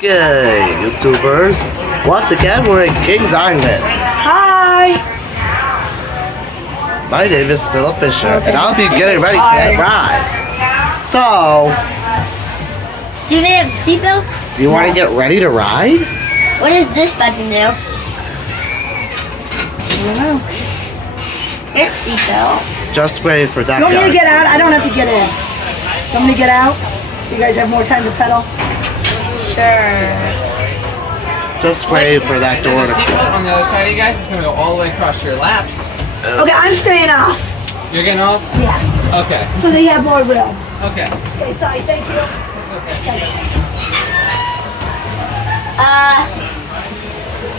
Okay, YouTubers. Once again, we're in Kings Island. Hi! My name is Philip Fisher, and I'll be getting ready for that ride. So, Do they have a seatbelt? do you want to get ready to ride? What does this button do? I don't know. Here's seatbelt. Just wait for that You want me guy. to get out? I don't have to get in. You want me to get out? So you guys have more time to pedal? Sure. Just wait for that door There's to a seatbelt on the other side of you guys. It's going to go all the way across your laps. Okay, I'm staying off. You're getting off? Yeah. Okay. So they have more room. Okay. Okay, sorry, thank you. Okay.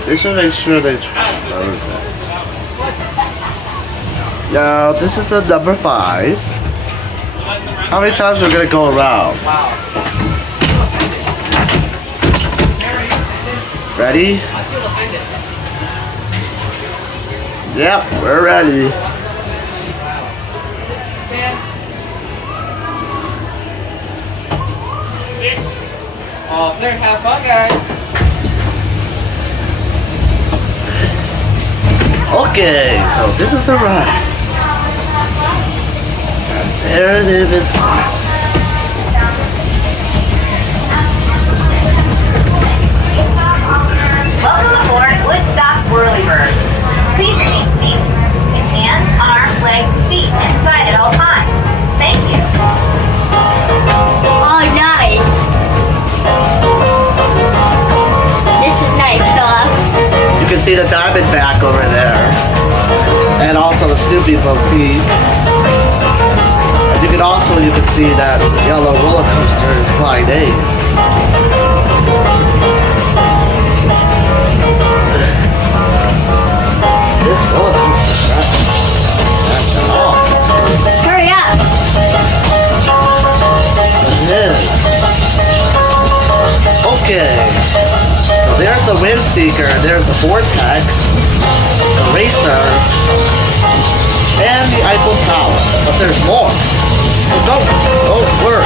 They should make sure they close it. Now, this is the number 5. How many times are we going to go around? Wow. Ready? I feel offended. Yep, we're ready. Stand. Off there. Have fun, guys. Okay, so this is the ride. And there it is. Welcome aboard Woodstock Whirly. Please remain seated. Keep hands, arms, legs, and feet inside at all times. Thank you. Oh, nice. This is nice, Philip. You can see the Diamondback over there. And also the Snoopy motif. And you can see that yellow roller coaster is Flying A. This roller coaster, that's all. Hurry up. Yeah. Okay. So there's the Wind Seeker, there's the Vortex, the Racer, and the Eiffel Tower. But there's more. So don't worry.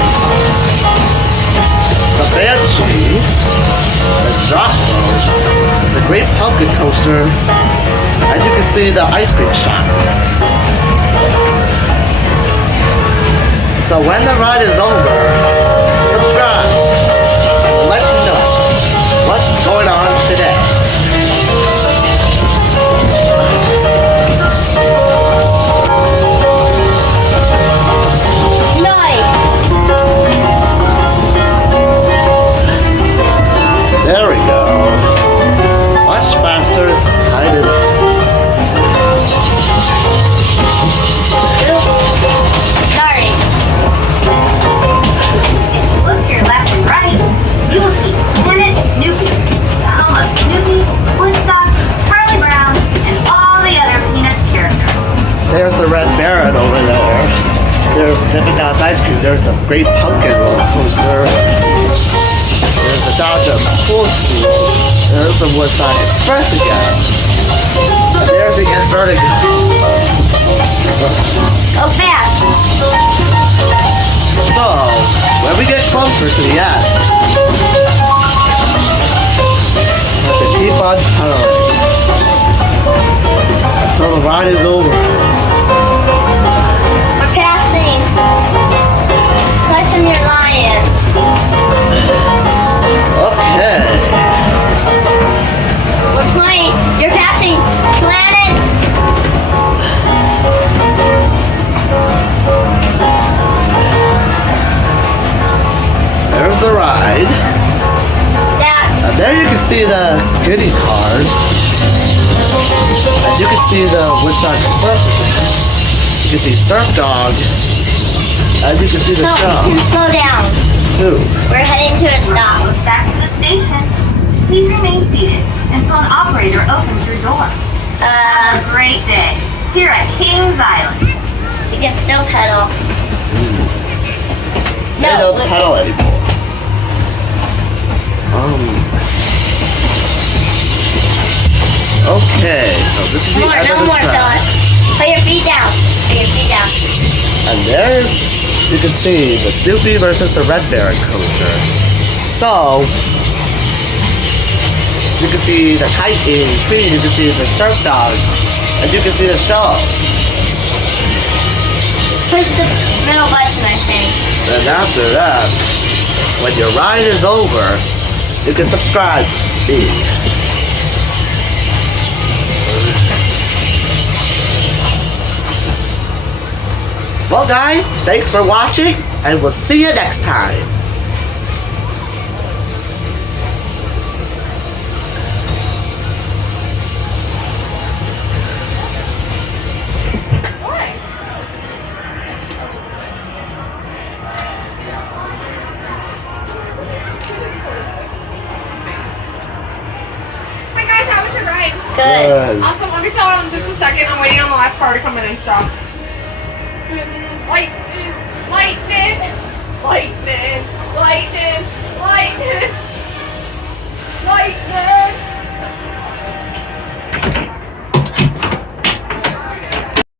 The Banshee, the Dropboat, the Great Pumpkin Coaster, and you can see the ice cream shop. So when the ride is over, subscribe. We'll let you know what's going on today. Nice. There we go. Much faster, kind of. Sorry. If you look to your left and right, you will see Planet Snoopy, the home of Snoopy, Woodstock, Charlie Brown, and all the other Peanuts characters. There's the Red Baron over there. There's Dippin' Dots Ice Cream. There's the Great Pumpkin Roller Coaster. There's the Dodger Pool School. There's the Woodstock Express again. And there's the Inverted. Go fast. So, when we get closer to the end, we have to keep on pedaling until the ride is over. We're passing. Listen, your lions. Okay. We're playing. You're passing planets. There's the ride. That's And there you can see the goodie card. And you can see the Woodstock Express. You can see Surf Dog. And you can see the no. show. Slow down. Too. We're heading to a stop. Almost back to the station. Please remain seated until an operator opens your door. Have a great day here at Kings Island. You can still pedal. They don't pedal anymore. Okay, so this is the More, end no of the more, track. Philip. Put your feet down. Put your feet down. And there's, you can see the Snoopy versus the Red Baron coaster. So, you can see the kite in between, you can see the surf dog, and you can see the show. Push the middle button, I think. And after that, when your ride is over, you can subscribe to me. Well guys, thanks for watching, and we'll see you next time. Hi guys, how was your ride? Good. Awesome. Let me tell you in just a second. I'm waiting on the last car to come in and stuff. Lightning, lightning, lightning, lightning, lightning, lightning.